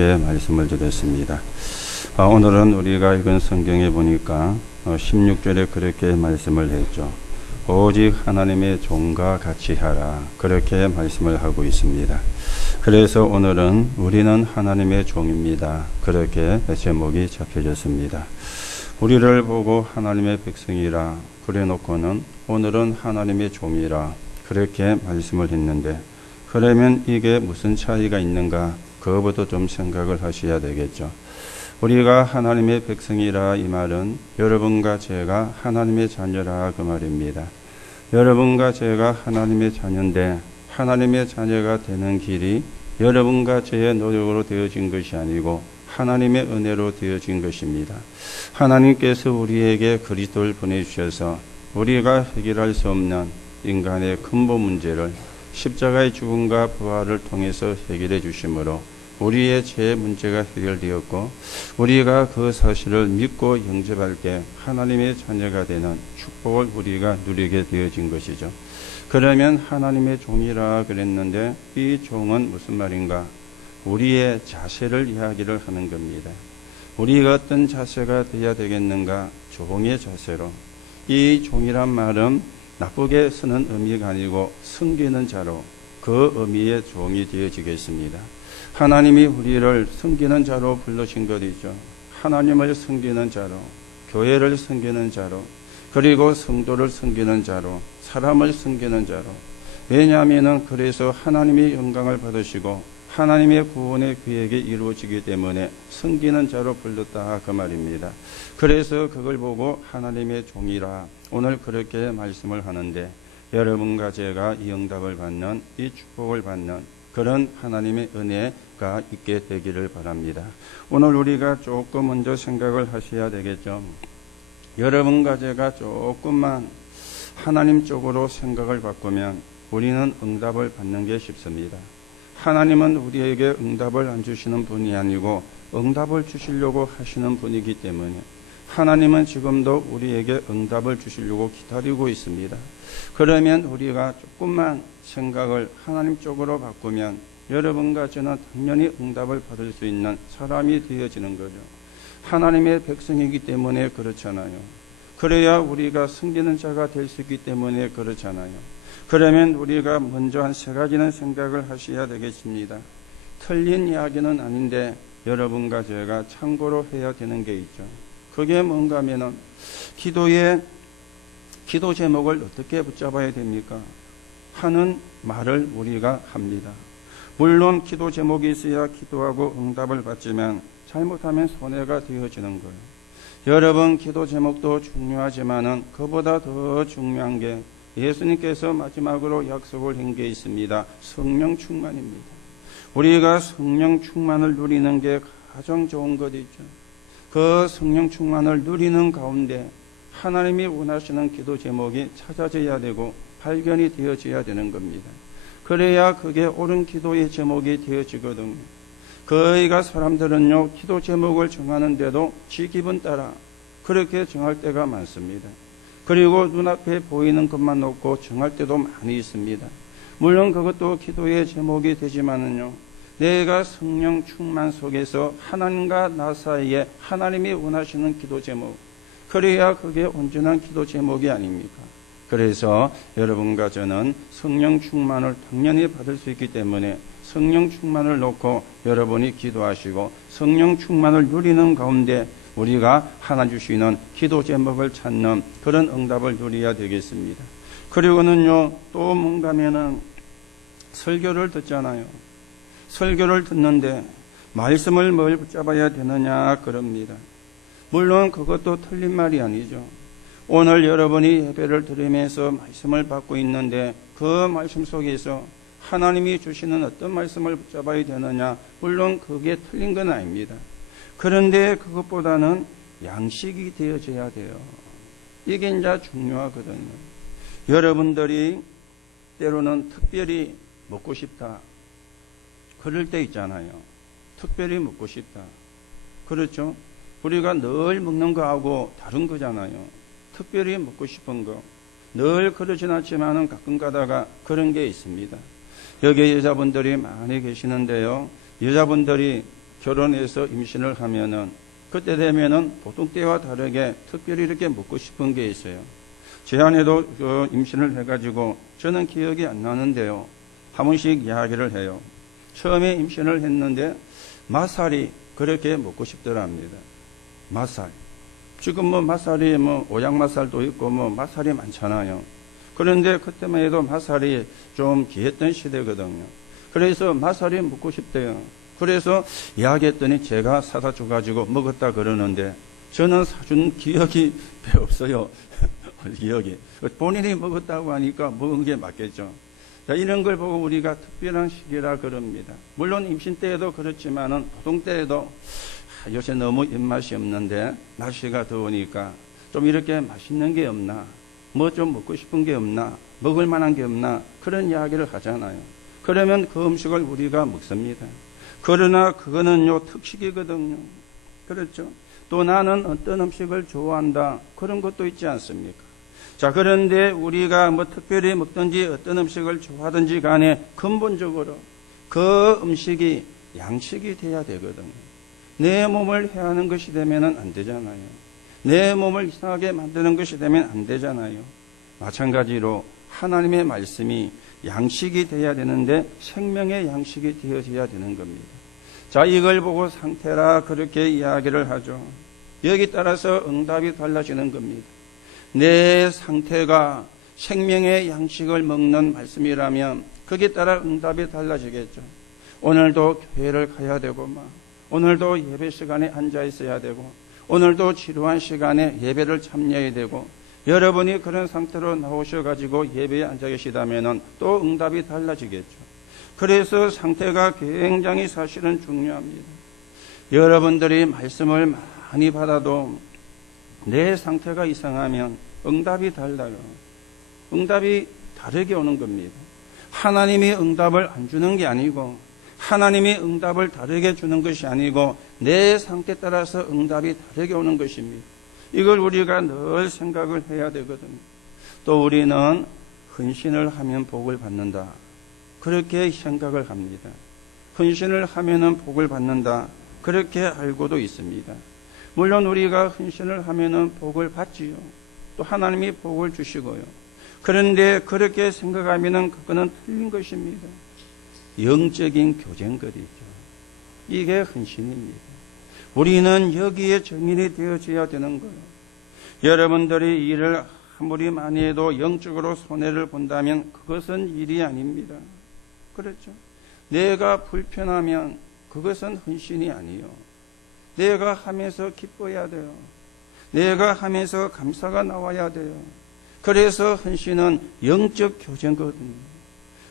그렇게 말씀을 드렸습니다. 오늘은 우리가 읽은 성경에 보니까 16절에 그렇게 말씀을 했죠. 오직 하나님의 종과 같이 하라. 그렇게 말씀을 하고 있습니다. 그래서 오늘은 우리는 하나님의 종입니다. 그렇게 제목이 잡혀졌습니다. 우리를 보고 하나님의 백성이라 그래 놓고는 오늘은 하나님의 종이라 그렇게 말씀을 했는데, 그러면 이게 무슨 차이가 있는가? 그거부터 좀 생각을 하셔야 되겠죠. 우리가 하나님의 백성이라 이 말은 여러분과 제가 하나님의 자녀라 그 말입니다. 여러분과 제가 하나님의 자녀인데 하나님의 자녀가 되는 길이 여러분과 저의 노력으로 되어진 것이 아니고 하나님의 은혜로 되어진 것입니다. 하나님께서 우리에게 그리스도를 보내주셔서 우리가 해결할 수 없는 인간의 근본 문제를 십자가의 죽음과 부활을 통해서 해결해 주심으로 우리의 죄 문제가 해결되었고, 우리가 그 사실을 믿고 영접할 때 하나님의 자녀가 되는 축복을 우리가 누리게 되어진 것이죠. 그러면 하나님의 종이라 그랬는데 이 종은 무슨 말인가? 우리의 자세를 이야기를 하는 겁니다. 우리가 어떤 자세가 되어야 되겠는가? 종의 자세로. 이 종이란 말은 나쁘게 쓰는 의미가 아니고 섬기는 자로, 그 의미의 종이 되어지겠습니다. 하나님이 우리를 섬기는 자로 불러신 것이죠. 하나님을 섬기는 자로, 교회를 섬기는 자로, 그리고 성도를 섬기는 자로, 사람을 섬기는 자로. 왜냐하면 그래서 하나님의 영광을 받으시고 하나님의 구원의 계획이 이루어지기 때문에 섬기는 자로 불렀다 그 말입니다. 그래서 그걸 보고 하나님의 종이라 오늘 그렇게 말씀을 하는데, 여러분과 제가 이 응답을 받는, 이 축복을 받는 그런 하나님의 은혜가 있게 되기를 바랍니다. 오늘 우리가 조금 먼저 생각을 하셔야 되겠죠. 여러분과 제가 조금만 하나님 쪽으로 생각을 바꾸면 우리는 응답을 받는 게 쉽습니다. 하나님은 우리에게 응답을 안 주시는 분이 아니고 응답을 주시려고 하시는 분이기 때문에 하나님은 지금도 우리에게 응답을 주시려고 기다리고 있습니다. 그러면 우리가 조금만 생각을 하나님 쪽으로 바꾸면 여러분과 저는 당연히 응답을 받을 수 있는 사람이 되어지는 거죠. 하나님의 백성이기 때문에 그렇잖아요. 그래야 우리가 섬기는 자가 될 수 있기 때문에 그렇잖아요. 그러면 우리가 먼저 한 세 가지는 생각을 하셔야 되겠습니다. 틀린 이야기는 아닌데 여러분과 제가 참고로 해야 되는 게 있죠. 그게 뭔가 하면은 기도 제목을 어떻게 붙잡아야 됩니까? 하는 말을 우리가 합니다. 물론 기도 제목이 있어야 기도하고 응답을 받지만 잘못하면 손해가 되어지는 거예요. 여러분, 기도 제목도 중요하지만은 그보다 더 중요한 게 예수님께서 마지막으로 약속을 한 게 있습니다. 성령 충만입니다. 우리가 성령 충만을 누리는 게 가장 좋은 것이죠. 그 성령 충만을 누리는 가운데 하나님이 원하시는 기도 제목이 찾아져야 되고 발견이 되어져야 되는 겁니다. 그래야 그게 옳은 기도의 제목이 되어지거든요. 그이가 사람들은요, 기도 제목을 정하는데도 지 기분 따라 그렇게 정할 때가 많습니다. 그리고 눈앞에 보이는 것만 놓고 정할 때도 많이 있습니다. 물론 그것도 기도의 제목이 되지만은요, 내가 성령 충만 속에서 하나님과 나 사이에 하나님이 원하시는 기도 제목, 그래야 그게 온전한 기도 제목이 아닙니까? 그래서 여러분과 저는 성령 충만을 당연히 받을 수 있기 때문에 성령 충만을 놓고 여러분이 기도하시고 성령 충만을 누리는 가운데 우리가 하나 주시는 기도 제목을 찾는 그런 응답을 누려야 되겠습니다. 그리고는요, 또 뭔가 하면은 설교를 듣잖아요. 설교를 듣는데 말씀을 뭘 붙잡아야 되느냐 그럽니다. 물론 그것도 틀린 말이 아니죠. 오늘 여러분이 예배를 들으면서 말씀을 받고 있는데 그 말씀 속에서 하나님이 주시는 어떤 말씀을 붙잡아야 되느냐, 물론 그게 틀린 건 아닙니다. 그런데 그것보다는 양식이 되어져야 돼요. 이게 이제 중요하거든요. 여러분들이 때로는 특별히 먹고 싶다, 그럴 때 있잖아요. 특별히 먹고 싶다. 그렇죠? 우리가 늘 먹는 거하고 다른 거잖아요. 특별히 먹고 싶은 거. 늘 그러진 않지만은 가끔 가다가 그런 게 있습니다. 여기 여자분들이 많이 계시는데요. 여자분들이 결혼해서 임신을 하면은 그때 되면은 보통 때와 다르게 특별히 이렇게 먹고 싶은 게 있어요. 제 아내도 임신을 해가지고 저는 기억이 안 나는데요. 한 번씩 이야기를 해요. 처음에 임신을 했는데 맛살이 그렇게 먹고 싶더랍니다. 맛살. 지금 뭐 맛살이 뭐 오양 맛살도 있고 뭐 맛살이 많잖아요. 그런데 그때만 해도 맛살이 좀 귀했던 시대거든요. 그래서 맛살이 먹고 싶대요. 그래서 이야기했더니 제가 사다 줘가지고 먹었다 그러는데 저는 사준 기억이 배 없어요. 기억이. 본인이 먹었다고 하니까 먹은 게 맞겠죠. 자, 이런 걸 보고 우리가 특별한 시기라 그럽니다. 물론 임신 때에도 그렇지만은 보통 때에도 요새 너무 입맛이 없는데 날씨가 더우니까 좀 이렇게 맛있는 게 없나, 뭐 좀 먹고 싶은 게 없나, 먹을 만한 게 없나 그런 이야기를 하잖아요. 그러면 그 음식을 우리가 먹습니다. 그러나 그거는요 특식이거든요. 그렇죠. 또 나는 어떤 음식을 좋아한다 그런 것도 있지 않습니까? 자, 그런데 우리가 뭐 특별히 먹든지 어떤 음식을 좋아하든지 간에 근본적으로 그 음식이 양식이 돼야 되거든요. 내 몸을 해하는 것이 되면 안 되잖아요. 내 몸을 이상하게 만드는 것이 되면 안 되잖아요. 마찬가지로 하나님의 말씀이 양식이 돼야 되는데 생명의 양식이 되어져야 되는 겁니다. 자, 이걸 보고 상태라 그렇게 이야기를 하죠. 여기 따라서 응답이 달라지는 겁니다. 내 상태가 생명의 양식을 먹는 말씀이라면 거기에 따라 응답이 달라지겠죠. 오늘도 교회를 가야 되고 오늘도 예배 시간에 앉아 있어야 되고 오늘도 지루한 시간에 예배를 참여해야 되고 여러분이 그런 상태로 나오셔가지고 예배에 앉아 계시다면 또 응답이 달라지겠죠. 그래서 상태가 굉장히 사실은 중요합니다. 여러분들이 말씀을 많이 받아도 내 상태가 이상하면 응답이 달라요. 응답이 다르게 오는 겁니다. 하나님이 응답을 안 주는 게 아니고 하나님이 응답을 다르게 주는 것이 아니고 내 상태에 따라서 응답이 다르게 오는 것입니다. 이걸 우리가 늘 생각을 해야 되거든요. 또 우리는 헌신을 하면 복을 받는다. 그렇게 생각을 합니다. 헌신을 하면은 복을 받는다. 그렇게 알고도 있습니다. 물론 우리가 헌신을 하면은 복을 받지요. 또 하나님이 복을 주시고요. 그런데 그렇게 생각하면은 그거는 틀린 것입니다. 영적인 교쟁거리죠. 이게 헌신입니다. 우리는 여기에 정인이 되어져야 되는 거예요. 여러분들이 일을 아무리 많이 해도 영적으로 손해를 본다면 그것은 일이 아닙니다. 그렇죠? 내가 불편하면 그것은 헌신이 아니요. 내가 하면서 기뻐야 돼요. 내가 하면서 감사가 나와야 돼요. 그래서 헌신은 영적 교제거든요.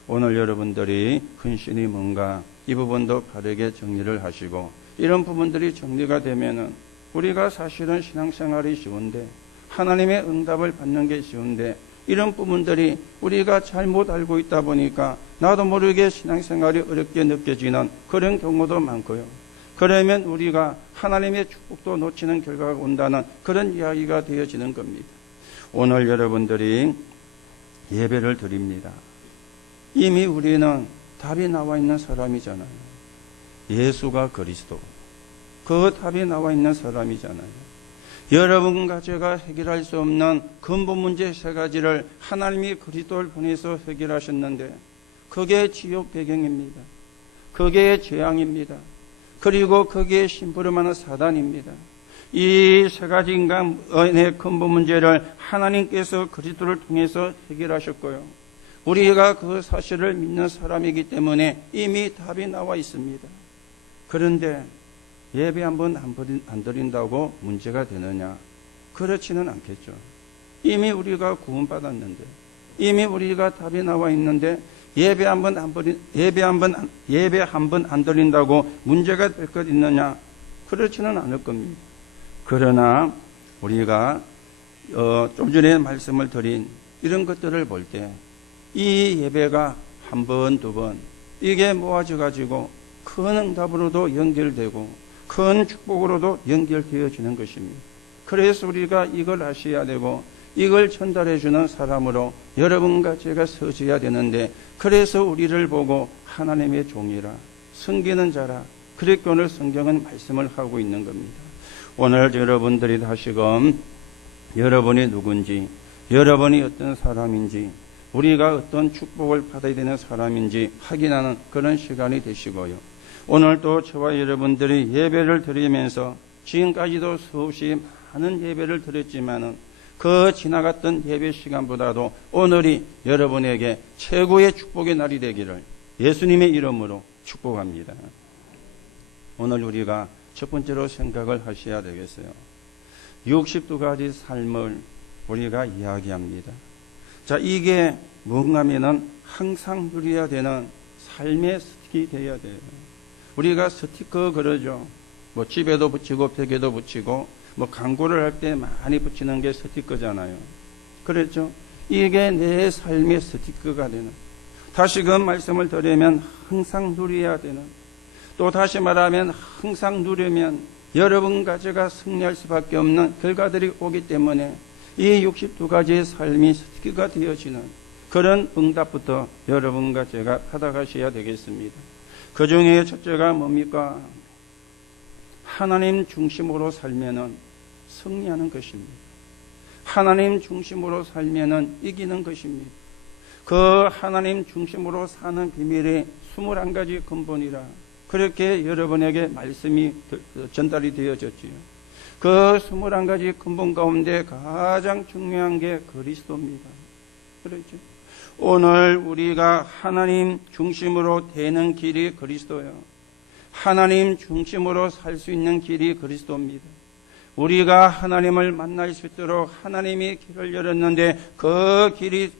오늘 여러분들이 헌신이 뭔가 이 부분도 바르게 정리를 하시고 이런 부분들이 정리가 되면은 우리가 사실은 신앙생활이 쉬운데 하나님의 응답을 받는 게 쉬운데 이런 부분들이 우리가 잘못 알고 있다 보니까 나도 모르게 신앙생활이 어렵게 느껴지는 그런 경우도 많고요. 그러면 우리가 하나님의 축복도 놓치는 결과가 온다는 그런 이야기가 되어지는 겁니다. 오늘 여러분들이 예배를 드립니다. 이미 우리는 답이 나와 있는 사람이잖아요. 예수가 그리스도. 그 답이 나와 있는 사람이잖아요. 여러분과 제가 해결할 수 없는 근본 문제 세 가지를 하나님이 그리스도를 보내서 해결하셨는데 그게 지옥 배경입니다. 그게 재앙입니다. 그리고 거기에 심부름하는 사단입니다. 이 세 가지 인간의 근본 문제를 하나님께서 그리스도를 통해서 해결하셨고요. 우리가 그 사실을 믿는 사람이기 때문에 이미 답이 나와 있습니다. 그런데 예배 한 번 안 드린다고 문제가 되느냐? 그렇지는 않겠죠. 이미 우리가 구원받았는데, 이미 우리가 답이 나와 있는데 예배 한 번 안 드린다고 문제가 될 것 있느냐? 그렇지는 않을 겁니다. 그러나 우리가 좀 전에 말씀을 드린 이런 것들을 볼 때 이 예배가 한 번, 두 번 이게 모아져 가지고 큰 응답으로도 연결되고 큰 축복으로도 연결되어지는 것입니다. 그래서 우리가 이걸 아셔야 되고 이걸 전달해 주는 사람으로 여러분과 제가 서져야 되는데 그래서 우리를 보고 하나님의 종이라 섬기는 자라 그렇게 오늘 성경은 말씀을 하고 있는 겁니다. 오늘 여러분들이 다시금 여러분이 누군지, 여러분이 어떤 사람인지, 우리가 어떤 축복을 받아야 되는 사람인지 확인하는 그런 시간이 되시고요. 오늘 또 저와 여러분들이 예배를 드리면서 지금까지도 수없이 많은 예배를 드렸지만은 그 지나갔던 예배 시간보다도 오늘이 여러분에게 최고의 축복의 날이 되기를 예수님의 이름으로 축복합니다. 오늘 우리가 첫 번째로 생각을 하셔야 되겠어요. 62가지 삶을 우리가 이야기합니다. 자, 이게 뭔가 하면은 항상 누려야 되는 삶의 스틱이 되어야 돼요. 우리가 스티커 그러죠. 뭐 집에도 붙이고 벽에도 붙이고 뭐 광고를 할 때 많이 붙이는 게 스티커잖아요. 그렇죠? 이게 내 삶의 스티커가 되는, 다시금 말씀을 드리면 항상 누려야 되는, 또 다시 말하면 항상 누리면 여러분과 제가 승리할 수밖에 없는 결과들이 오기 때문에 이 62가지의 삶이 스티커가 되어지는 그런 응답부터 여러분과 제가 받아가셔야 되겠습니다. 그 중에 첫째가 뭡니까? 하나님 중심으로 살면은 승리하는 것입니다. 하나님 중심으로 살면은 이기는 것입니다. 그 하나님 중심으로 사는 비밀이 21가지 근본이라 그렇게 여러분에게 말씀이 전달이 되어졌지요. 그 21가지 근본 가운데 가장 중요한 게 그리스도입니다. 그렇죠? 오늘 우리가 하나님 중심으로 되는 길이 그리스도예요. 하나님 중심으로 살 수 있는 길이 그리스도입니다. 우리가 하나님을 만날 수 있도록 하나님이 길을 열었는데 그 길이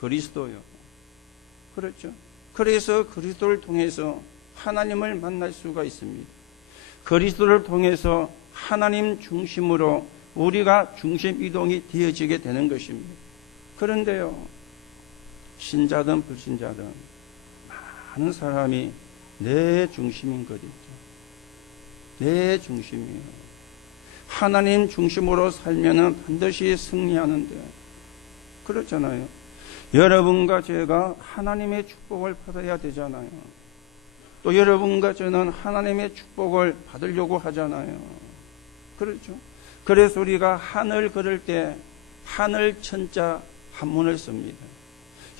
그리스도예요. 그렇죠? 그래서 그리스도를 통해서 하나님을 만날 수가 있습니다. 그리스도를 통해서 하나님 중심으로 우리가 중심 이동이 되어지게 되는 것입니다. 그런데요, 신자든 불신자든 많은 사람이 내 중심인 것 있죠. 내 중심이에요. 하나님 중심으로 살면은 반드시 승리하는데, 그렇잖아요. 여러분과 제가 하나님의 축복을 받아야 되잖아요. 또 여러분과 저는 하나님의 축복을 받으려고 하잖아요. 그렇죠? 그래서 우리가 하늘 걸을 때 하늘 천자 한문을 씁니다.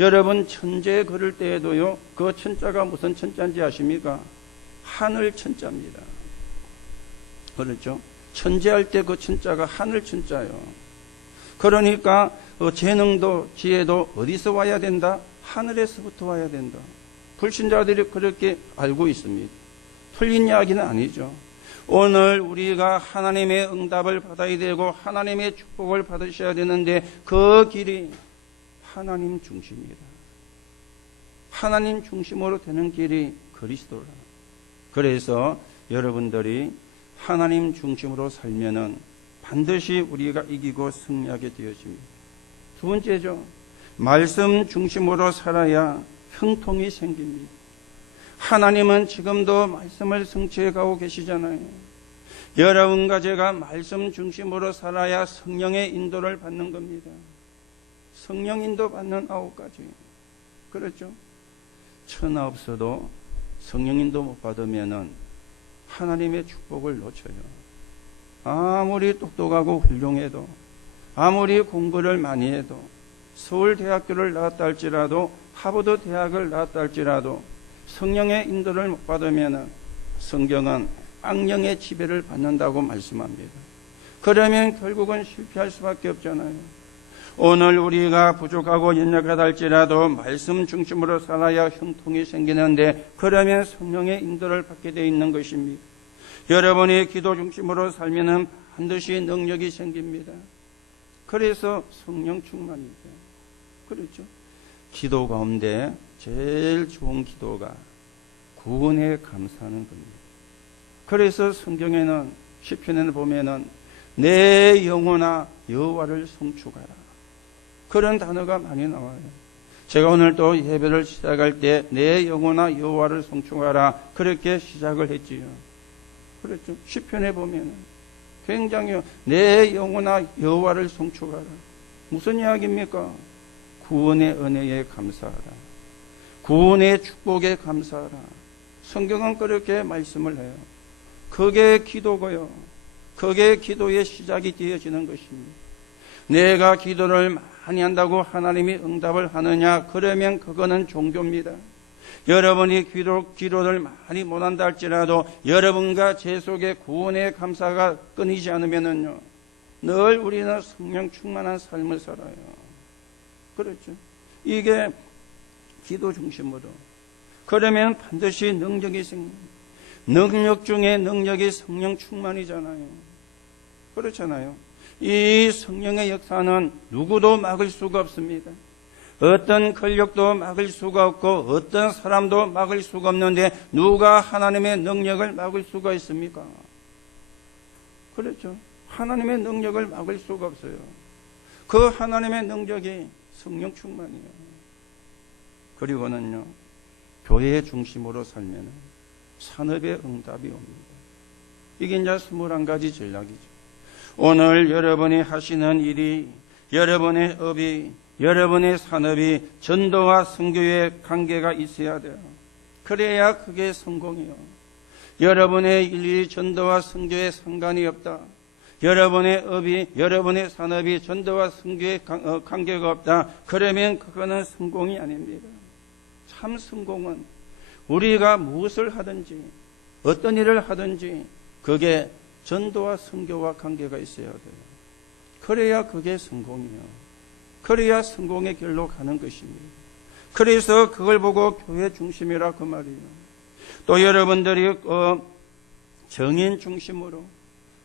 여러분 천재 걸을 때에도요, 그 천자가 무슨 천자인지 아십니까? 하늘 천자입니다. 그렇죠? 천재할 때 그 천자가 하늘 천자예요. 그러니까 재능도 지혜도 어디서 와야 된다? 하늘에서부터 와야 된다. 불신자들이 그렇게 알고 있습니다. 틀린 이야기는 아니죠. 오늘 우리가 하나님의 응답을 받아야 되고 하나님의 축복을 받으셔야 되는데 그 길이 하나님 중심이다. 하나님 중심으로 되는 길이 그리스도라. 그래서 여러분들이 하나님 중심으로 살면은 반드시 우리가 이기고 승리하게 되어집니다. 두 번째죠. 말씀 중심으로 살아야 형통이 생깁니다. 하나님은 지금도 말씀을 성취해 가고 계시잖아요. 여러분과 제가 말씀 중심으로 살아야 성령의 인도를 받는 겁니다. 성령 인도 받는 9가지. 그렇죠? 천하 없어도 성령 인도 못 받으면은 하나님의 축복을 놓쳐요. 아무리 똑똑하고 훌륭해도, 아무리 공부를 많이 해도, 서울대학교를 나왔다 할지라도, 하버드 대학을 나왔다 할지라도 성령의 인도를 못 받으면 성경은 악령의 지배를 받는다고 말씀합니다. 그러면 결국은 실패할 수밖에 없잖아요. 오늘 우리가 부족하고 연약하다 할지라도 말씀 중심으로 살아야 형통이 생기는데, 그러면 성령의 인도를 받게 되어 있는 것입니다. 여러분이 기도 중심으로 살면 반드시 능력이 생깁니다. 그래서 성령 충만이죠. 그렇죠? 기도 가운데 제일 좋은 기도가 구원에 감사하는 겁니다. 그래서 성경에는 시편에는 보면은 내 영혼아 여호와를 송축하라, 그런 단어가 많이 나와요. 제가 오늘 또 예배를 시작할 때 내 영혼아 여호와를 송축하라 그렇게 시작을 했지요. 그렇죠? 시편에 보면은 굉장히 내 영혼아 여호와를 송축하라. 무슨 이야기입니까? 구원의 은혜에 감사하라. 구원의 축복에 감사하라. 성경은 그렇게 말씀을 해요. 그게 기도고요. 그게 기도의 시작이 되어지는 것입니다. 내가 기도를 많이 한다고 하나님이 응답을 하느냐? 그러면 그거는 종교입니다. 여러분이 기도를 많이 못한다 할지라도 여러분과 제 속에 구원의 감사가 끊이지 않으면은요, 늘 우리는 성령 충만한 삶을 살아요. 그렇죠. 이게 기도 중심으로. 그러면 반드시 능력이 생깁니다. 능력 중에 능력이 성령 충만이잖아요. 그렇잖아요. 이 성령의 역사는 누구도 막을 수가 없습니다. 어떤 권력도 막을 수가 없고 어떤 사람도 막을 수가 없는데 누가 하나님의 능력을 막을 수가 있습니까? 그렇죠. 하나님의 능력을 막을 수가 없어요. 그 하나님의 능력이 성령 충만이에요. 그리고는요, 교회 중심으로 살면 산업의 응답이 옵니다. 이게 이제 21가지 전략이죠. 오늘 여러분이 하시는 일이, 여러분의 업이, 여러분의 산업이 전도와 선교의 관계가 있어야 돼요. 그래야 그게 성공이요. 여러분의 일이 전도와 선교에 상관이 없다. 여러분의 업이, 여러분의 산업이 전도와 선교에 관계가 없다. 그러면 그거는 성공이 아닙니다. 참 성공은 우리가 무엇을 하든지 어떤 일을 하든지 그게 전도와 선교와 관계가 있어야 돼요. 그래야 그게 성공이요. 그래야 성공의 길로 가는 것입니다. 그래서 그걸 보고 교회 중심이라 그 말이에요. 또 여러분들이 정인 중심으로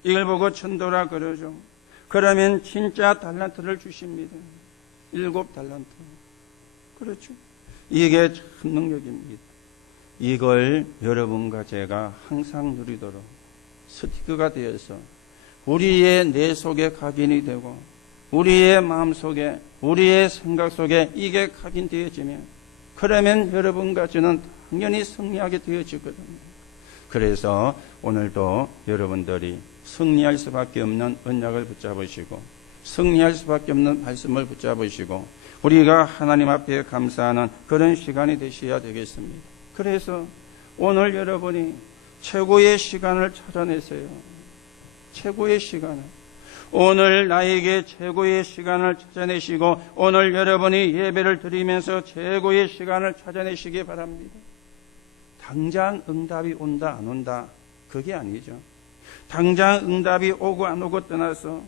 이걸 보고 전도라 그러죠. 그러면 진짜 달란트를 주십니다. 7달란트. 그렇죠. 이게 참 능력입니다. 이걸 여러분과 제가 항상 누리도록 스티커가 되어서 우리의 뇌 속에 각인이 되고 우리의 마음 속에 우리의 생각 속에 이게 각인되어지면 그러면 여러분과 저는 당연히 승리하게 되어지거든요. 그래서 오늘도 여러분들이 승리할 수밖에 없는 언약을 붙잡으시고 승리할 수밖에 없는 말씀을 붙잡으시고 우리가 하나님 앞에 감사하는 그런 시간이 되셔야 되겠습니다. 그래서 오늘 여러분이 최고의 시간을 찾아내세요. 최고의 시간을. 오늘 나에게 최고의 시간을 찾아내시고 오늘 여러분이 예배를 드리면서 최고의 시간을 찾아내시기 바랍니다. 당장 응답이 온다 안 온다 그게 아니죠. 당장 응답이 오고 안 오고 떠나서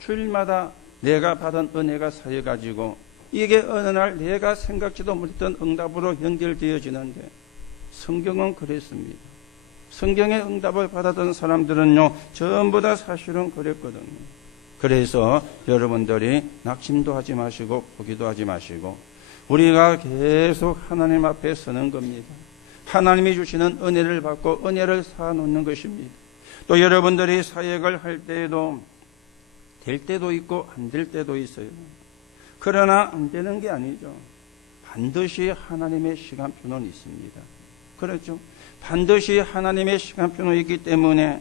주일마다 내가 받은 은혜가 쌓여가지고 이게 어느 날 내가 생각지도 못했던 응답으로 연결되어지는데 성경은 그랬습니다. 성경의 응답을 받았던 사람들은요 전부 다 사실은 그랬거든요. 그래서 여러분들이 낙심도 하지 마시고 포기도 하지 마시고 우리가 계속 하나님 앞에 서는 겁니다. 하나님이 주시는 은혜를 받고 은혜를 쌓아놓는 것입니다. 또 여러분들이 사역을 할 때에도 될 때도 있고 안 될 때도 있어요. 그러나 안 되는 게 아니죠. 반드시 하나님의 시간표는 있습니다. 그렇죠? 반드시 하나님의 시간표는 있기 때문에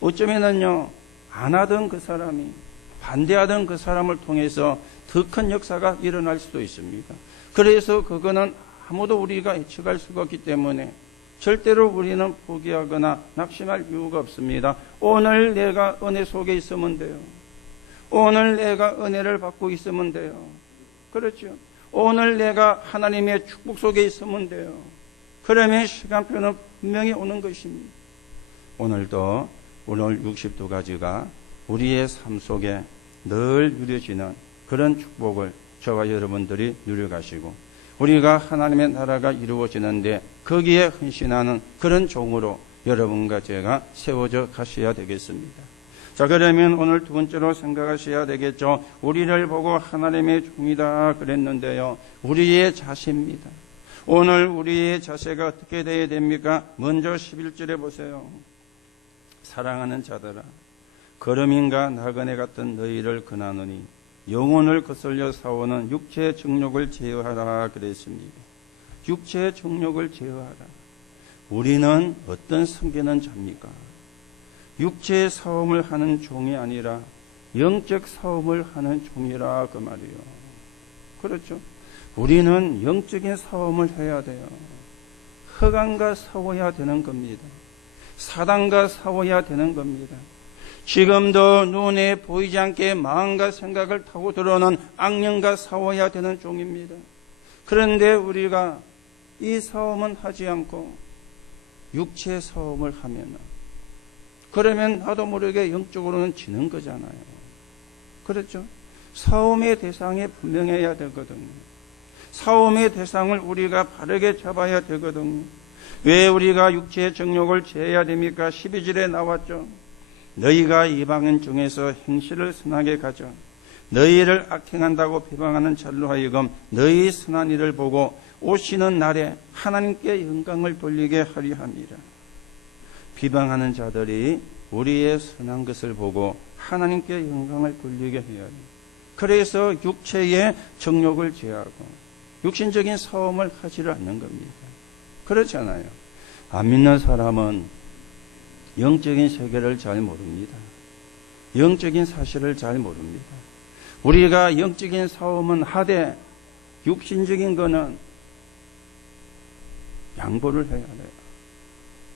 어쩌면은요 안 하던 그 사람이 반대하던 그 사람을 통해서 더 큰 역사가 일어날 수도 있습니다. 그래서 그거는 아무도 우리가 예측할 수가 없기 때문에 절대로 우리는 포기하거나 낙심할 이유가 없습니다. 오늘 내가 은혜 속에 있으면 돼요. 오늘 내가 은혜를 받고 있으면 돼요. 그렇죠? 오늘 내가 하나님의 축복 속에 있으면 돼요. 그러면 시간표는 분명히 오는 것입니다. 오늘도 오늘 62가지가 우리의 삶 속에 늘 누려지는 그런 축복을 저와 여러분들이 누려가시고 우리가 하나님의 나라가 이루어지는데 거기에 헌신하는 그런 종으로 여러분과 제가 세워져 가셔야 되겠습니다. 자, 그러면 오늘 두 번째로 생각하셔야 되겠죠. 우리를 보고 하나님의 종이다 그랬는데요. 우리의 자세입니다. 오늘 우리의 자세가 어떻게 되어야 됩니까? 먼저 11절에 보세요. 사랑하는 자들아 거름인가 나그네 같은 너희를 권하노니 영혼을 거슬려 싸우는 육체의 정욕을 제어하라 그랬습니다. 육체의 정욕을 제어하라. 우리는 어떤 섬기는 자입니까? 육체의 싸움을 하는 종이 아니라 영적 싸움을 하는 종이라 그 말이에요. 그렇죠? 우리는 영적인 싸움을 해야 돼요. 흑암과 싸워야 되는 겁니다. 사단과 싸워야 되는 겁니다. 지금도 눈에 보이지 않게 마음과 생각을 타고 들어오는 악령과 싸워야 되는 종입니다. 그런데 우리가 이 싸움은 하지 않고 육체의 싸움을 하면, 그러면 나도 모르게 영적으로는 지는 거잖아요. 그렇죠? 싸움의 대상에 분명해야 되거든요. 싸움의 대상을 우리가 바르게 잡아야 되거든요. 왜 우리가 육체의 정욕을 제해야 됩니까? 12절에 나왔죠. 너희가 이방인 중에서 행실을 선하게 가져 너희를 악행한다고 비방하는 자로 하여금 너희 선한 일을 보고 오시는 날에 하나님께 영광을 돌리게 하려 합니다. 비방하는 자들이 우리의 선한 것을 보고 하나님께 영광을 돌리게 해야 합니다. 그래서 육체의 정욕을 제하고 육신적인 싸움을 하지를 않는 겁니다. 그렇잖아요. 안 믿는 사람은 영적인 세계를 잘 모릅니다. 영적인 사실을 잘 모릅니다. 우리가 영적인 싸움은 하되 육신적인 거는 양보를 해야 돼요.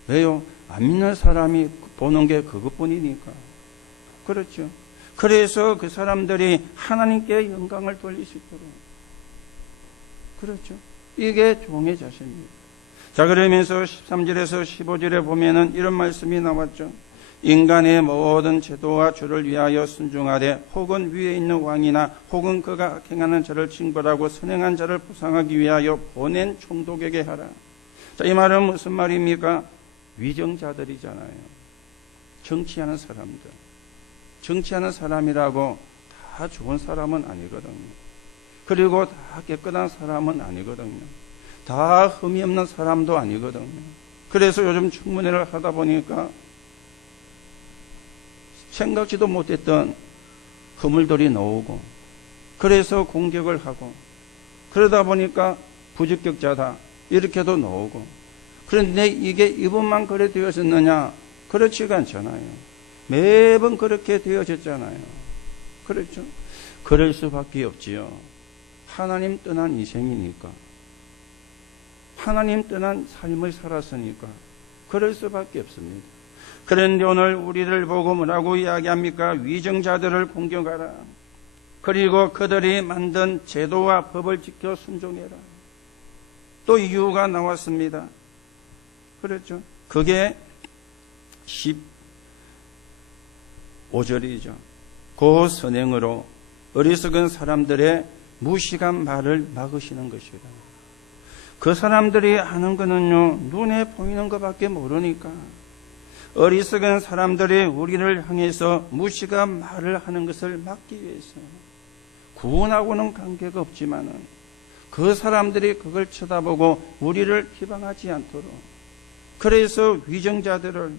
왜요? 안 믿는 사람이 보는 게 그것뿐이니까. 그렇죠. 그래서 그 사람들이 하나님께 영광을 돌릴 수 있도록. 그렇죠. 이게 종의 자세입니다. 자, 그러면서 13절에서 15절에 보면은 이런 말씀이 나왔죠. 인간의 모든 제도와 주를 위하여 순종하되 혹은 위에 있는 왕이나 혹은 그가 악행하는 자를 징벌하고 선행한 자를 보상하기 위하여 보낸 총독에게 하라. 자, 이 말은 무슨 말입니까? 위정자들이잖아요. 정치하는 사람들. 정치하는 사람이라고 다 좋은 사람은 아니거든요. 그리고 다 깨끗한 사람은 아니거든요. 다 흠이 없는 사람도 아니거든요. 그래서 요즘 청문회를 하다 보니까 생각지도 못했던 허물들이 나오고, 그래서 공격을 하고, 그러다 보니까 부적격자다 이렇게도 나오고. 그런데 이게 이번만 그래 되어졌느냐? 그렇지가 않잖아요. 매번 그렇게 되어졌잖아요. 그렇죠? 그럴 수밖에 없지요. 하나님 떠난 인생이니까, 하나님 떠난 삶을 살았으니까 그럴 수밖에 없습니다. 그런데 오늘 우리를 보고 뭐라고 이야기합니까? 위정자들을 공경하라. 그리고 그들이 만든 제도와 법을 지켜 순종해라. 또 이유가 나왔습니다. 그렇죠? 그게 15절이죠. 그 선행으로 어리석은 사람들의 무식한 말을 막으시는 것이다. 그 사람들이 하는 거는요, 눈에 보이는 것밖에 모르니까. 어리석은 사람들이 우리를 향해서 무식한 말을 하는 것을 막기 위해서, 구원하고는 관계가 없지만은 그 사람들이 그걸 쳐다보고 우리를 비방하지 않도록, 그래서 위정자들을,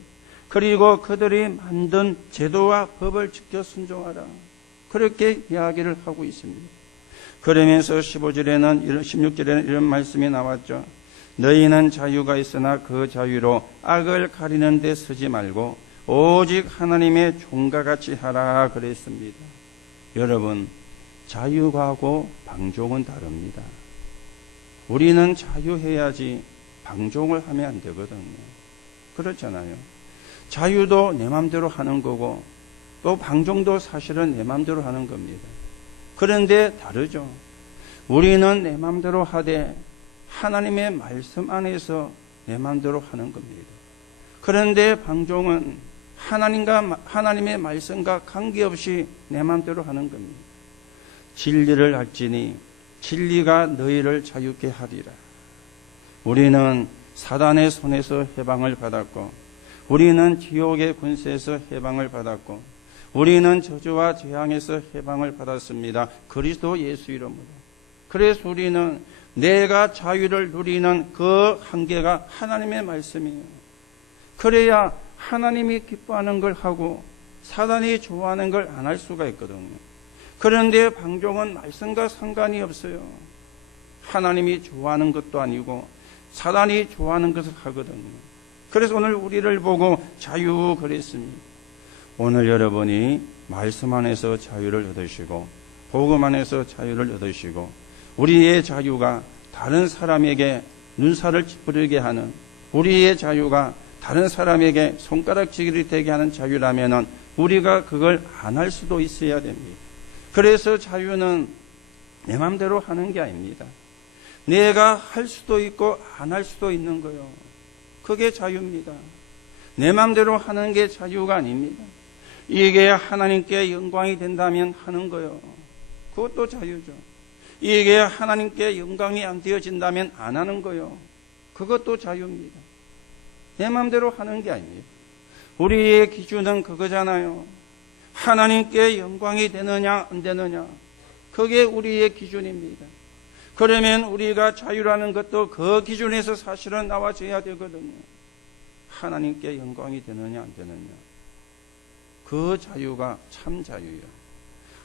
그리고 그들이 만든 제도와 법을 지켜 순종하라, 그렇게 이야기를 하고 있습니다. 그러면서 15절에는 16절에는 이런 말씀이 나왔죠. 너희는 자유가 있으나 그 자유로 악을 가리는 데 쓰지 말고 오직 하나님의 종과 같이 하라 그랬습니다. 여러분, 자유하고 방종은 다릅니다. 우리는 자유해야지 방종을 하면 안 되거든요. 그렇잖아요. 자유도 내 마음대로 하는 거고 또 방종도 사실은 내 마음대로 하는 겁니다. 그런데 다르죠. 우리는 내 마음대로 하되 하나님의 말씀 안에서 내 마음대로 하는 겁니다. 그런데 방종은 하나님의 말씀과 관계없이 내 마음대로 하는 겁니다. 진리를 알지니 진리가 너희를 자유케 하리라. 우리는 사단의 손에서 해방을 받았고, 우리는 지옥의 권세에서 해방을 받았고, 우리는 저주와 재앙에서 해방을 받았습니다. 그리스도 예수 이름으로. 그래서 우리는 내가 자유를 누리는 그 한계가 하나님의 말씀이에요. 그래야 하나님이 기뻐하는 걸 하고 사단이 좋아하는 걸 안 할 수가 있거든요. 그런데 방종은 말씀과 상관이 없어요. 하나님이 좋아하는 것도 아니고 사단이 좋아하는 것을 하거든요. 그래서 오늘 우리를 보고 자유 그랬습니다. 오늘 여러분이 말씀 안에서 자유를 얻으시고 복음 안에서 자유를 얻으시고 우리의 자유가 다른 사람에게 눈살을 찌푸리게 하는 우리의 자유가 다른 사람에게 손가락질이 되게 하는 자유라면 우리가 그걸 안 할 수도 있어야 됩니다. 그래서 자유는 내 마음대로 하는 게 아닙니다. 내가 할 수도 있고 안 할 수도 있는 거요. 그게 자유입니다. 내 마음대로 하는 게 자유가 아닙니다. 이게 하나님께 영광이 된다면 하는 거요. 그것도 자유죠. 이게 하나님께 영광이 안 되어진다면 안 하는 거요. 그것도 자유입니다. 내 마음대로 하는 게 아닙니다. 우리의 기준은 그거잖아요. 하나님께 영광이 되느냐 안 되느냐. 그게 우리의 기준입니다. 그러면 우리가 자유라는 것도 그 기준에서 사실은 나와줘야 되거든요. 하나님께 영광이 되느냐 안 되느냐. 그 자유가 참 자유예요.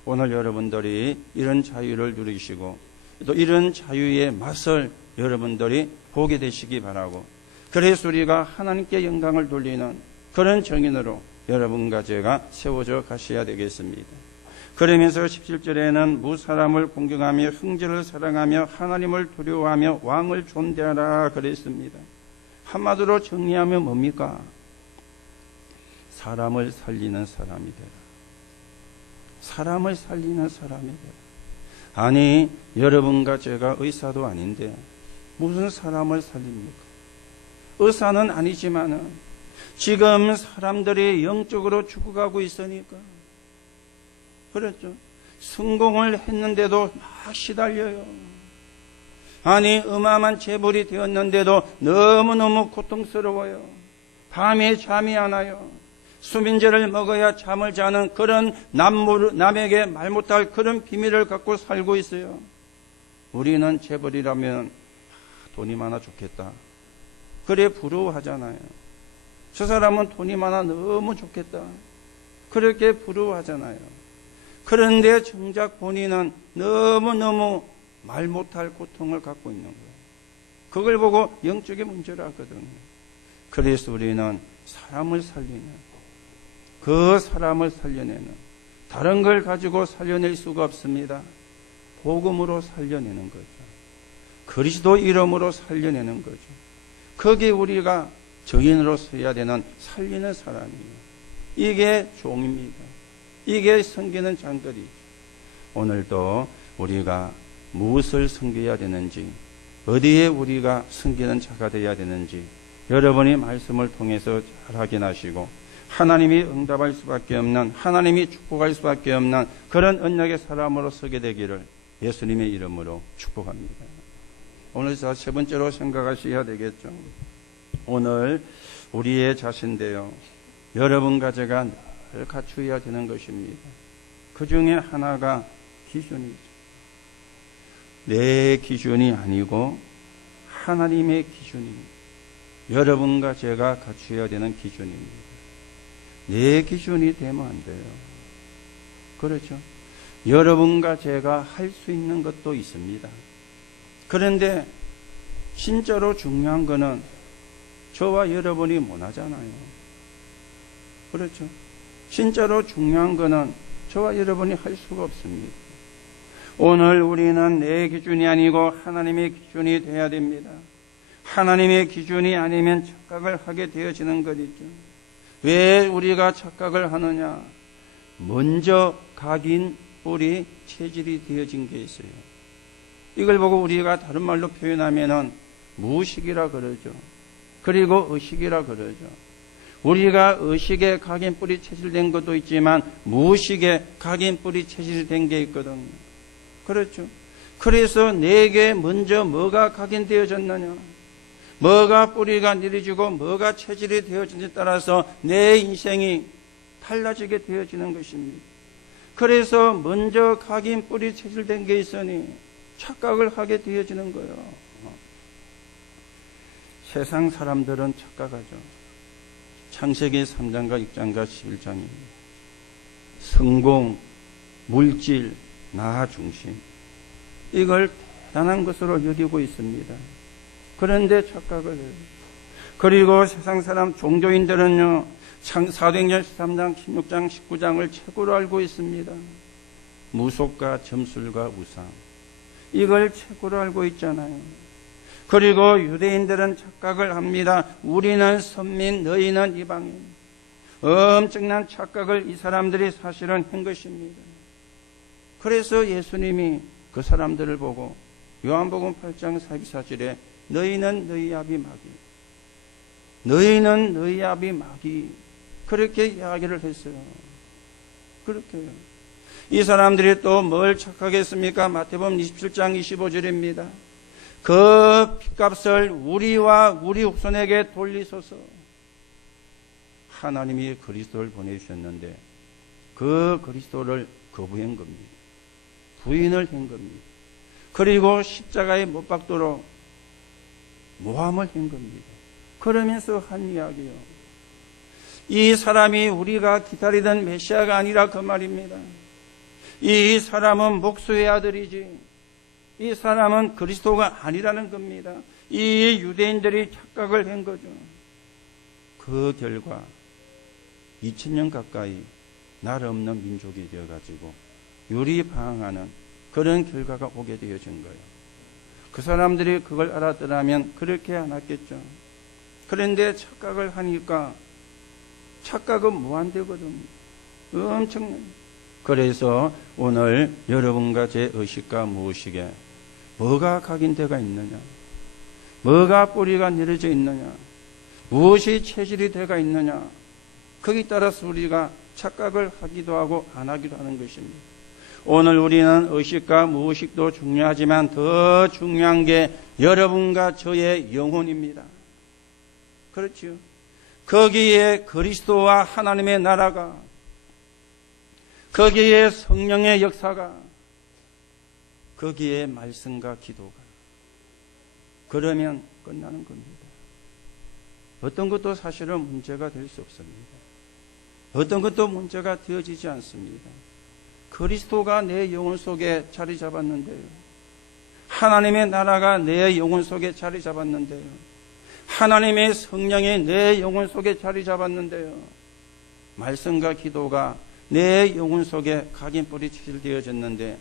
오늘 여러분들이 이런 자유를 누리시고 또 이런 자유의 맛을 여러분들이 보게 되시기 바라고, 그래서 우리가 하나님께 영광을 돌리는 그런 정인으로 여러분과 제가 세워져 가셔야 되겠습니다. 그러면서 17절에는 무사람을 공경하며 형제를 사랑하며 하나님을 두려워하며 왕을 존대하라 그랬습니다. 한마디로 정리하면 뭡니까? 사람을 살리는 사람이 되라. 사람을 살리는 사람이 되라. 아니, 여러분과 제가 의사도 아닌데 무슨 사람을 살립니까? 의사는 아니지만은 지금 사람들이 영적으로 죽어가고 있으니까 그렇죠. 성공을 했는데도 막 시달려요. 아니, 어마어마한 재벌이 되었는데도 너무너무 고통스러워요. 밤에 잠이 안 와요. 수면제를 먹어야 잠을 자는 그런 남에게 말 못할 그런 비밀을 갖고 살고 있어요. 우리는 재벌이라면 돈이 많아 좋겠다. 그래 부러워하잖아요. 저 사람은 돈이 많아 너무 좋겠다. 그렇게 부러워하잖아요. 그런데 정작 본인은 너무너무 말 못할 고통을 갖고 있는 거예요. 그걸 보고 영적인 문제를 하거든요. 그래서 우리는 사람을 살리는, 그 사람을 살려내는, 다른 걸 가지고 살려낼 수가 없습니다. 복음으로 살려내는 거죠. 그리스도 이름으로 살려내는 거죠. 거기에 우리가 정인으로서 해야 되는 살리는 사람이에요. 이게 종입니다. 이게 섬기는 장들이죠. 오늘도 우리가 무엇을 섬겨야 되는지, 어디에 우리가 섬기는 자가 되어야 되는지 여러분이 말씀을 통해서 잘 확인하시고 하나님이 응답할 수밖에 없는, 하나님이 축복할 수밖에 없는 그런 언약의 사람으로 서게 되기를 예수님의 이름으로 축복합니다. 오늘 세 번째로 생각하셔야 되겠죠. 오늘 우리의 자신인데요, 여러분과 제가 늘 갖추어야 되는 것입니다. 그 중에 하나가 기준이죠. 내 기준이 아니고 하나님의 기준입니다. 여러분과 제가 갖추어야 되는 기준입니다. 내 기준이 되면 안 돼요. 그렇죠? 여러분과 제가 할 수 있는 것도 있습니다. 그런데 진짜로 중요한 거는 저와 여러분이 못하잖아요. 그렇죠? 진짜로 중요한 거는 저와 여러분이 할 수가 없습니다. 오늘 우리는 내 기준이 아니고 하나님의 기준이 되어야 됩니다. 하나님의 기준이 아니면 착각을 하게 되어지는 것이죠. 왜 우리가 착각을 하느냐? 먼저 각인 뿌리 체질이 되어진 게 있어요. 이걸 보고 우리가 다른 말로 표현하면은 무의식이라 그러죠. 그리고 의식이라 그러죠. 우리가 의식에 각인 뿌리 체질된 것도 있지만 무의식에 각인 뿌리 체질이 된 게 있거든요. 그렇죠. 그래서 내게 먼저 뭐가 각인되어졌느냐, 뭐가 뿌리가 내려지고 뭐가 체질이 되어진지에 따라서 내 인생이 달라지게 되어지는 것입니다. 그래서 먼저 각인 뿌리 체질된 게 있으니 착각을 하게 되어지는 거예요. 세상 사람들은 착각하죠. 창세기 3장과 6장과 11장입니다. 성공, 물질, 나 중심, 이걸 대단한 것으로 여기고 있습니다. 그런데 착각을 해요. 그리고 세상 사람 종교인들은요, 사도행전 13장, 16장, 19장을 최고로 알고 있습니다. 무속과 점술과 우상, 이걸 최고로 알고 있잖아요. 그리고 유대인들은 착각을 합니다. 우리는 선민, 너희는 이방인. 엄청난 착각을 이 사람들이 사실은 한 것입니다. 그래서 예수님이 그 사람들을 보고 요한복음 8장 44절에 너희는 너희 아비 마귀, 너희는 너희 아비 마귀, 그렇게 이야기를 했어요. 그렇게요. 이 사람들이 또 뭘 착각했습니까? 마태복음 27장 25절입니다. 그 핏값을 우리와 우리 후손에게 돌리소서. 하나님이 그리스도를 보내주셨는데 그 그리스도를 거부한 겁니다. 부인을 한 겁니다. 그리고 십자가에 못 박도록 모함을 한 겁니다. 그러면서 한 이야기요. 이 사람이 우리가 기다리던 메시아가 아니라 그 말입니다. 이 사람은 목수의 아들이지, 이 사람은 그리스도가 아니라는 겁니다. 이 유대인들이 착각을 한 거죠. 그 결과 2000년 가까이 나라 없는 민족이 되어가지고 유리방황하는 그런 결과가 오게 되어진 거예요. 그 사람들이 그걸 알았더라면 그렇게 안 했겠죠. 그런데 착각을 하니까 착각은 무한대거든요. 엄청나요. 그래서 오늘 여러분과 제 의식과 무의식에 뭐가 각인되어 있느냐, 뭐가 뿌리가 내려져 있느냐, 무엇이 체질이 되어 있느냐, 거기에 따라서 우리가 착각을 하기도 하고 안 하기도 하는 것입니다. 오늘 우리는 의식과 무의식도 중요하지만 더 중요한 게 여러분과 저의 영혼입니다. 그렇죠? 거기에 그리스도와 하나님의 나라가, 거기에 성령의 역사가, 거기에 말씀과 기도가, 그러면 끝나는 겁니다. 어떤 것도 사실은 문제가 될 수 없습니다. 어떤 것도 문제가 되어지지 않습니다. 그리스도가 내 영혼 속에 자리 잡았는데요. 하나님의 나라가 내 영혼 속에 자리 잡았는데요. 하나님의 성령이 내 영혼 속에 자리 잡았는데요. 말씀과 기도가 내 영혼 속에 각인뿌리 체질되어졌는데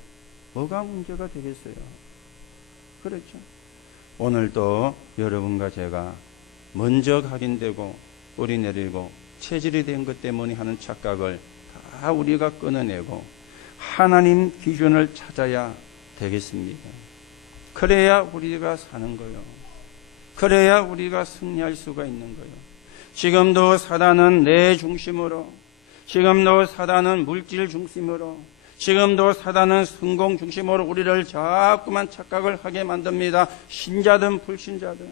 뭐가 문제가 되겠어요? 그렇죠. 오늘도 여러분과 제가 먼저 각인되고 뿌리 내리고 체질이 된 것 때문에 하는 착각을 다 우리가 끊어내고 하나님 기준을 찾아야 되겠습니다. 그래야 우리가 사는 거예요. 그래야 우리가 승리할 수가 있는 거예요. 지금도 사단은 내 중심으로, 지금도 사단은 물질 중심으로, 지금도 사단은 성공 중심으로 우리를 자꾸만 착각을 하게 만듭니다. 신자든 불신자든.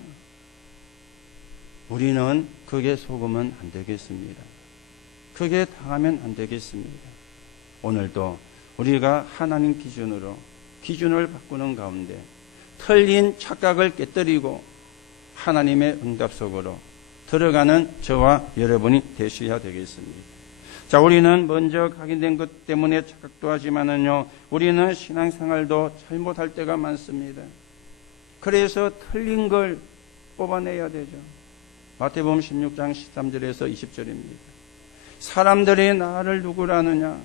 우리는 그게 속으면 안 되겠습니다. 그게 당하면 안 되겠습니다. 오늘도 우리가 하나님 기준으로 기준을 바꾸는 가운데 틀린 착각을 깨뜨리고 하나님의 응답 속으로 들어가는 저와 여러분이 되셔야 되겠습니다. 자, 우리는 먼저 각인된 것 때문에 착각도 하지만은요, 우리는 신앙생활도 잘못할 때가 많습니다. 그래서 틀린 걸 뽑아내야 되죠. 마태복음 16장 13절에서 20절입니다. 사람들이 나를 누구라느냐?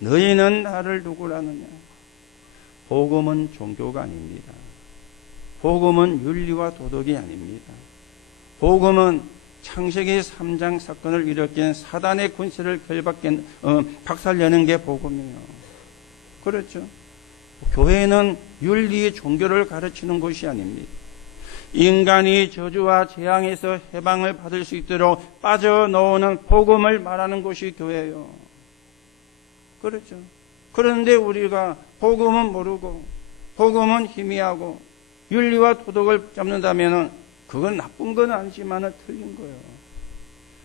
너희는 나를 누구라느냐? 복음은 종교가 아닙니다. 복음은 윤리와 도덕이 아닙니다. 복음은 창세기 3장 사건을 일으킨 사단의 군세를 박살내는 게 복음이에요. 그렇죠? 교회는 윤리 종교를 가르치는 것이 아닙니다. 인간이 저주와 재앙에서 해방을 받을 수 있도록 빠져나오는 복음을 말하는 것이 교회예요. 그렇죠? 그런데 우리가 복음은 모르고 복음은 희미하고 윤리와 도덕을 잡는다면 그건 나쁜 건 아니지만 틀린 거예요.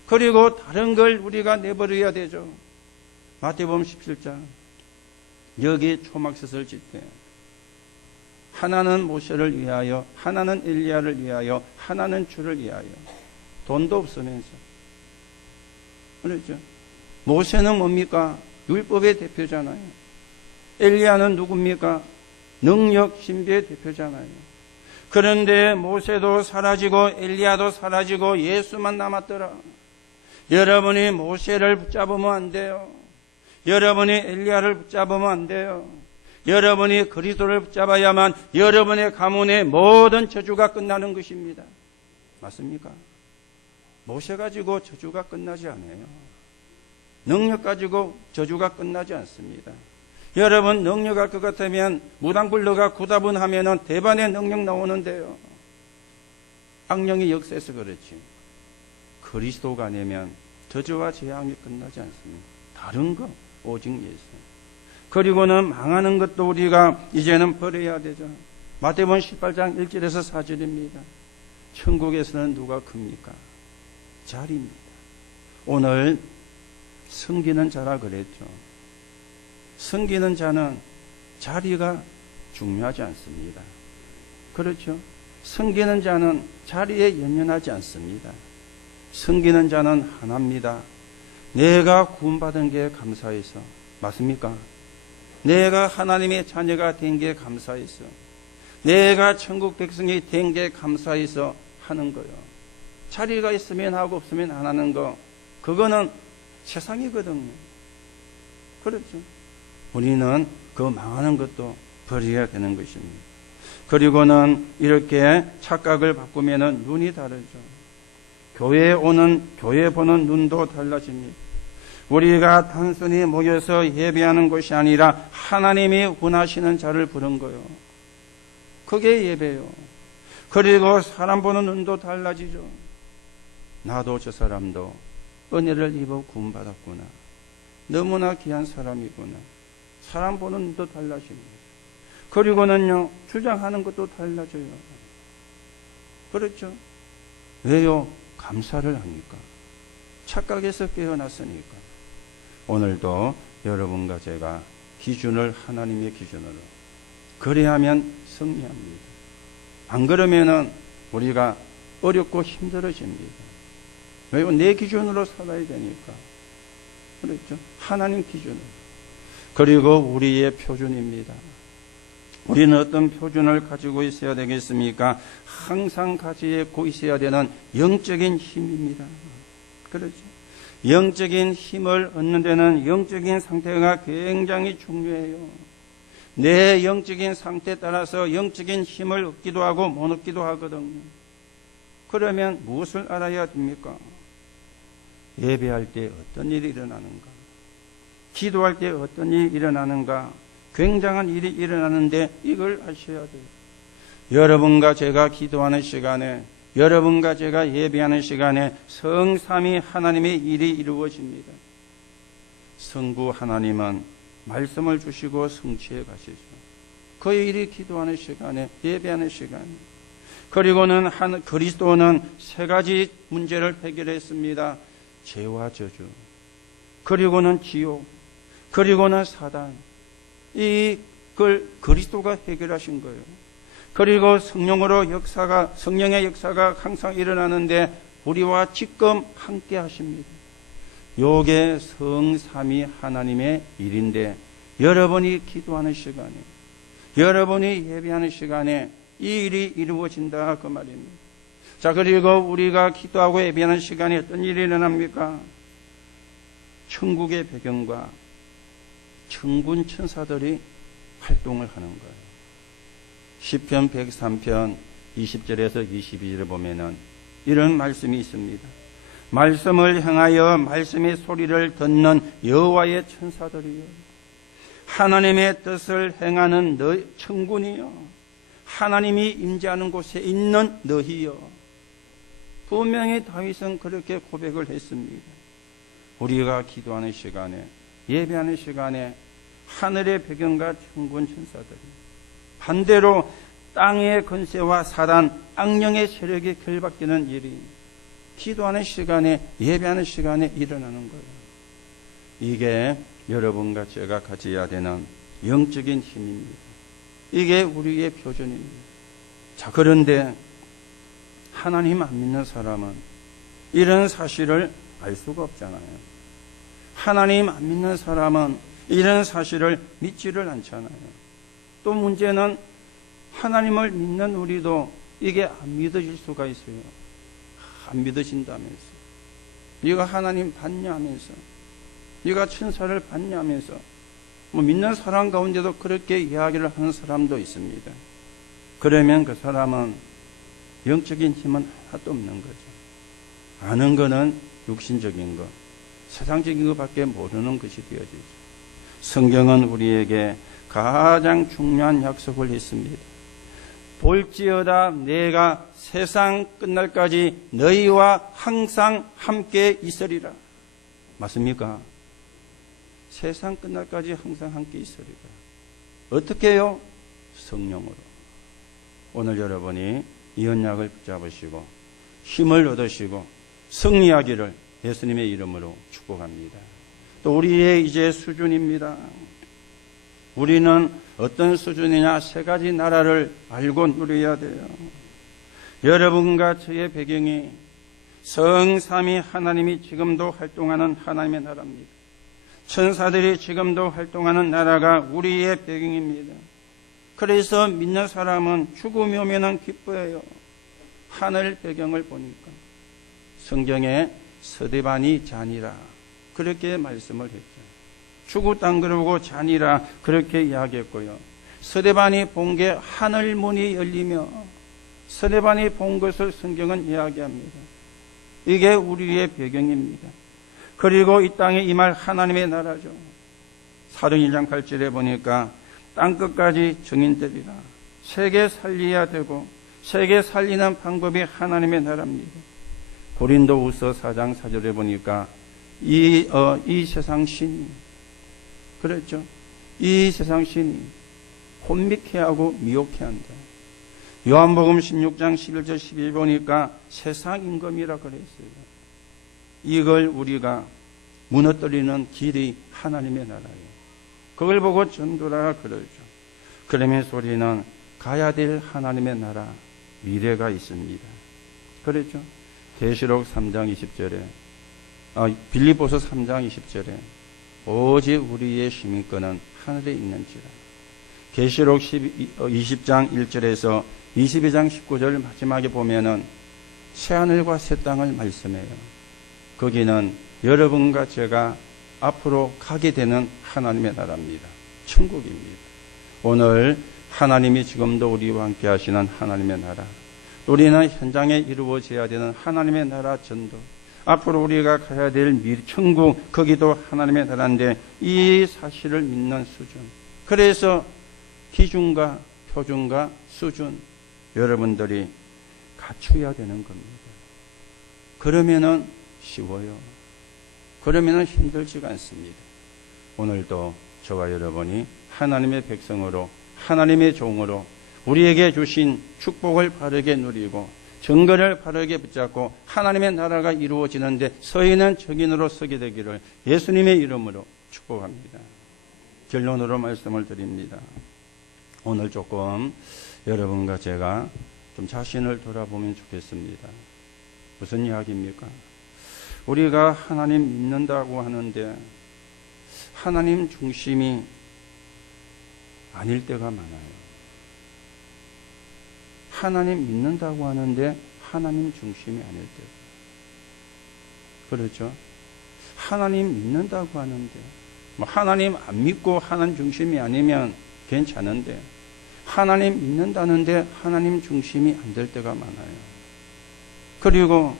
그리고 다른 걸 우리가 내버려야 되죠. 마태복음 17장 여기 초막셋을 짓 때 하나는 모세를 위하여, 하나는 엘리야를 위하여, 하나는 주를 위하여. 돈도 없으면서. 그렇죠? 모세는 뭡니까? 율법의 대표잖아요. 엘리야는 누굽니까? 능력, 신비의 대표잖아요. 그런데 모세도 사라지고 엘리야도 사라지고 예수만 남았더라. 여러분이 모세를 붙잡으면 안 돼요. 여러분이 엘리야를 붙잡으면 안 돼요. 여러분이 그리스도를 붙잡아야만 여러분의 가문의 모든 저주가 끝나는 것입니다. 맞습니까? 모세 가지고 저주가 끝나지 않아요. 능력 가지고 저주가 끝나지 않습니다. 여러분 능력할 것 같으면 무당불러가 구다분하면 대반의 능력 나오는데요. 악령이 역사해서 그렇지. 그리스도가 아니면 저주와 재앙이 끝나지 않습니다. 다른 거 오직 예수. 그리고는 망하는 것도 우리가 이제는 버려야 되죠. 마태복음 18장 1절에서 4절입니다. 천국에서는 누가 큽니까? 자리입니다. 오늘 섬기는 자라 그랬죠. 섬기는 자는 자리가 중요하지 않습니다. 그렇죠? 섬기는 자는 자리에 연연하지 않습니다. 섬기는 자는 하나입니다. 내가 구원받은 게 감사해서. 맞습니까? 내가 하나님의 자녀가 된 게 감사해서. 내가 천국 백성이 된 게 감사해서 하는 거요. 자리가 있으면 하고 없으면 안 하는 거. 그거는 세상이거든요. 그렇죠? 우리는 그 망하는 것도 버려야 되는 것입니다. 그리고는 이렇게 착각을 바꾸면은 눈이 다르죠. 교회 보는 눈도 달라집니다. 우리가 단순히 모여서 예배하는 것이 아니라 하나님이 원하시는 자를 부른 거요. 그게 예배요. 그리고 사람 보는 눈도 달라지죠. 나도 저 사람도 은혜를 입어 구원받았구나. 너무나 귀한 사람이구나. 사람 보는 눈도 달라집니다. 그리고는요, 주장하는 것도 달라져요. 그렇죠? 왜요? 감사를 하니까. 착각에서 깨어났으니까. 오늘도 여러분과 제가 기준을 하나님의 기준으로. 그래야면 승리합니다. 안 그러면은 우리가 어렵고 힘들어집니다. 왜요? 내 기준으로 살아야 되니까. 그렇죠? 하나님 기준으로. 그리고 우리의 표준입니다. 우리는 어떤 표준을 가지고 있어야 되겠습니까? 항상 가지고 있어야 되는 영적인 힘입니다. 그렇죠? 영적인 힘을 얻는 데는 영적인 상태가 굉장히 중요해요. 내 영적인 상태에 따라서 영적인 힘을 얻기도 하고 못 얻기도 하거든요. 그러면 무엇을 알아야 됩니까? 예배할 때 어떤 일이 일어나는가? 기도할 때 어떤 일이 일어나는가? 굉장한 일이 일어나는데 이걸 아셔야 돼요. 여러분과 제가 기도하는 시간에, 여러분과 제가 예배하는 시간에 성삼위 하나님의 일이 이루어집니다. 성부 하나님은 말씀을 주시고 성취해 가시죠. 그 일이 기도하는 시간에, 예배하는 시간에. 그리고는 그리스도는 세 가지 문제를 해결했습니다. 죄와 저주, 그리고는 지옥, 그리고는 사단. 이걸 그리스도가 해결하신 거예요. 그리고 성령의 역사가 항상 일어나는데 우리와 지금 함께 하십니다. 요게 성삼위 하나님의 일인데 여러분이 기도하는 시간에, 여러분이 예배하는 시간에 이 일이 이루어진다 그 말입니다. 자, 그리고 우리가 기도하고 예배하는 시간에 어떤 일이 일어납니까? 천국의 배경과 천군 천사들이 활동을 하는 거예요. 시편 103편 20절에서 22절에 보면은 이런 말씀이 있습니다. 말씀을 향하여 말씀의 소리를 듣는 여호와의 천사들이요, 하나님의 뜻을 행하는 천군이요, 하나님이 임재하는 곳에 있는 너희요. 분명히 다윗은 그렇게 고백을 했습니다. 우리가 기도하는 시간에, 예배하는 시간에 하늘의 배경과 천군 천사들이, 반대로 땅의 권세와 사단, 악령의 세력이 결박되는 일이 기도하는 시간에, 예배하는 시간에 일어나는 거예요. 이게 여러분과 제가 가져야 되는 영적인 힘입니다. 이게 우리의 표준입니다. 자, 그런데 하나님 안 믿는 사람은 이런 사실을 알 수가 없잖아요. 하나님 안 믿는 사람은 이런 사실을 믿지를 않잖아요. 또 문제는 하나님을 믿는 우리도 이게 안 믿어질 수가 있어요. 안 믿어진다면서. 네가 하나님 봤냐면서. 네가 천사를 봤냐면서. 믿는 사람 가운데도 그렇게 이야기를 하는 사람도 있습니다. 그러면 그 사람은 영적인 힘은 하나도 없는 거죠. 아는 거는 육신적인 것, 세상적인 것밖에 모르는 것이 되어지죠. 성경은 우리에게 가장 중요한 약속을 했습니다. 볼지어다 내가 세상 끝날까지 너희와 항상 함께 있으리라. 맞습니까? 세상 끝날까지 항상 함께 있으리라. 어떻게 해요? 성령으로. 오늘 여러분이 이 언약을 붙잡으시고 힘을 얻으시고 승리하기를 예수님의 이름으로 축복합니다. 또 우리의 이제 수준입니다. 우리는 어떤 수준이냐? 세 가지 나라를 알고 누려야 돼요. 여러분과 저의 배경이 성삼위 하나님이 지금도 활동하는 하나님의 나라입니다. 천사들이 지금도 활동하는 나라가 우리의 배경입니다. 그래서 믿는 사람은 죽음이 오면은 기뻐해요. 하늘 배경을 보니까 성경에 서대반이 잔이라 그렇게 말씀을 했죠. 죽었단 그러고 잔이라 그렇게 이야기했고요. 서대반이 본 게 하늘 문이 열리며 서대반이 본 것을 성경은 이야기합니다. 이게 우리의 배경입니다. 그리고 이 땅에 임할 하나님의 나라죠. 사도행전 1장 8절에 보니까 땅끝까지 증인되리라. 세계 살려야 되고 세계 살리는 방법이 하나님의 나라입니다. 고린도후서 4장 4절에 보니까 이 세상 신이 그랬죠. 이 세상 신이 혼미케 하고 미혹케 한다. 요한복음 16장 11절 12절 보니까 세상 임금이라 그랬어요. 이걸 우리가 무너뜨리는 길이 하나님의 나라예요. 그걸 보고 전도라 그러죠. 그러면서 우리는 가야 될 하나님의 나라 미래가 있습니다. 그랬죠. 계시록 3장 20절에 빌립보서 3장 20절에 오직 우리의 시민권은 하늘에 있는지라. 계시록 20장 1절에서 22장 19절 마지막에 보면은 새하늘과 새 땅을 말씀해요. 거기는 여러분과 제가 앞으로 가게 되는 하나님의 나라입니다. 천국입니다. 오늘 하나님이 지금도 우리와 함께 하시는 하나님의 나라, 우리는 현장에 이루어져야 되는 하나님의 나라 전도, 앞으로 우리가 가야 될 천국, 거기도 하나님의 나라인데 이 사실을 믿는 수준, 그래서 기준과 표준과 수준 여러분들이 갖춰야 되는 겁니다. 그러면은 쉬워요. 그러면은 힘들지가 않습니다. 오늘도 저와 여러분이 하나님의 백성으로 하나님의 종으로 우리에게 주신 축복을 바르게 누리고 정거를 바르게 붙잡고 하나님의 나라가 이루어지는데 서 있는 증인으로 서게 되기를 예수님의 이름으로 축복합니다. 결론으로 말씀을 드립니다. 오늘 조금 여러분과 제가 좀 자신을 돌아보면 좋겠습니다. 무슨 이야기입니까? 우리가 하나님 믿는다고 하는데 하나님 중심이 아닐 때가 많아요. 하나님 믿는다고 하는데 하나님 중심이 아닐 때. 그렇죠? 하나님 믿는다고 하는데 하나님 안 믿고 하나님 중심이 아니면 괜찮은데 하나님 믿는다는데 하나님 중심이 안 될 때가 많아요. 그리고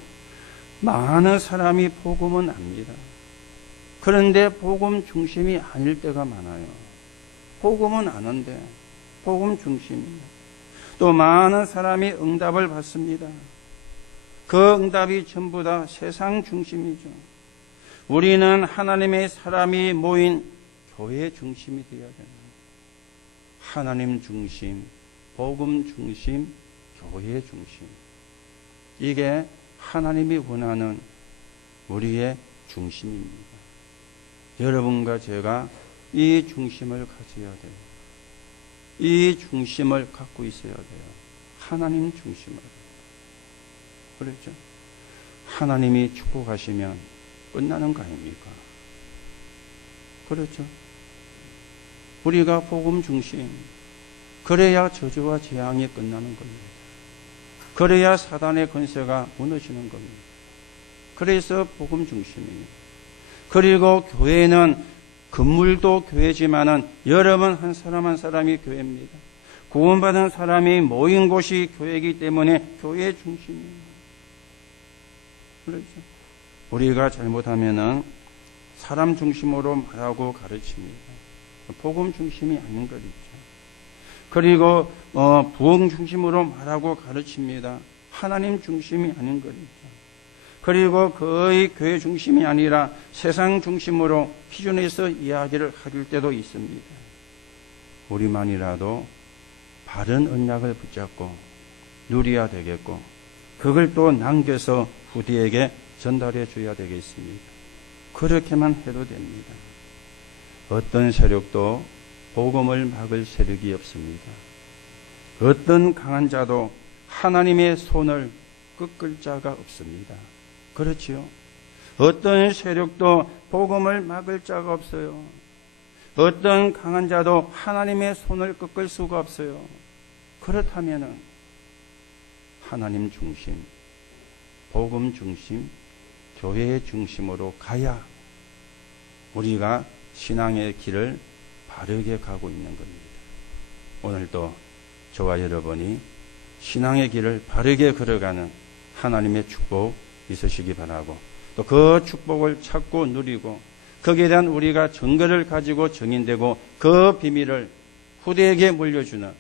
많은 사람이 복음은 압니다. 그런데 복음 중심이 아닐 때가 많아요. 복음은 아는데 복음 중심이에요. 또 많은 사람이 응답을 받습니다. 그 응답이 전부 다 세상 중심이죠. 우리는 하나님의 사람이 모인 교회 중심이 되어야 됩니다. 하나님 중심, 복음 중심, 교회 중심. 이게 하나님이 원하는 우리의 중심입니다. 여러분과 제가 이 중심을 가져야 돼요. 이 중심을 갖고 있어야 돼요. 하나님 중심을. 그렇죠? 하나님이 축복하시면 끝나는 거 아닙니까? 그렇죠? 우리가 복음 중심, 그래야 저주와 재앙이 끝나는 겁니다. 그래야 사단의 권세가 무너지는 겁니다. 그래서 복음 중심입니다. 그리고 교회는 건물도 교회지만은 여러분 한 사람 한 사람이 교회입니다. 구원받은 사람이 모인 곳이 교회이기 때문에 교회 중심이에요. 그렇죠? 우리가 잘못하면은 사람 중심으로 말하고 가르칩니다. 복음 중심이 아닌 것 있죠. 그리고 부흥 중심으로 말하고 가르칩니다. 하나님 중심이 아닌 것 있죠. 그리고 거의 교회 중심이 아니라 세상 중심으로 기준해서 이야기를 할 때도 있습니다. 우리만이라도 바른 언약을 붙잡고 누려야 되겠고 그걸 또 남겨서 후대에게 전달해 줘야 되겠습니다. 그렇게만 해도 됩니다. 어떤 세력도 복음을 막을 세력이 없습니다. 어떤 강한 자도 하나님의 손을 꺾을 자가 없습니다. 그렇지요? 어떤 세력도 복음을 막을 자가 없어요. 어떤 강한 자도 하나님의 손을 꺾을 수가 없어요. 그렇다면은 하나님 중심, 복음 중심, 교회의 중심으로 가야 우리가 신앙의 길을 바르게 가고 있는 겁니다. 오늘도 저와 여러분이 신앙의 길을 바르게 걸어가는 하나님의 축복 있으시기 바라고 또 그 축복을 찾고 누리고 거기에 대한 우리가 증거를 가지고 증인되고 그 비밀을 후대에게 물려주는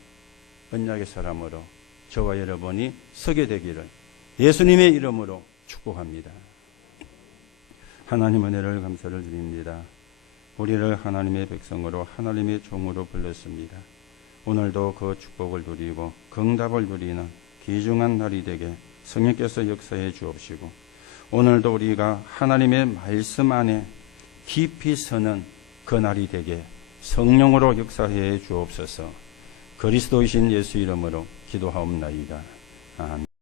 언약의 사람으로 저와 여러분이 서게 되기를 예수님의 이름으로 축복합니다. 하나님 은혜를 감사를 드립니다. 우리를 하나님의 백성으로 하나님의 종으로 불렀습니다. 오늘도 그 축복을 누리고 긍답을 누리는 귀중한 날이 되게 성령께서 역사해 주옵시고 오늘도 우리가 하나님의 말씀 안에 깊이 서는 그 날이 되게 성령으로 역사해 주옵소서. 그리스도이신 예수 이름으로 기도하옵나이다. 아멘.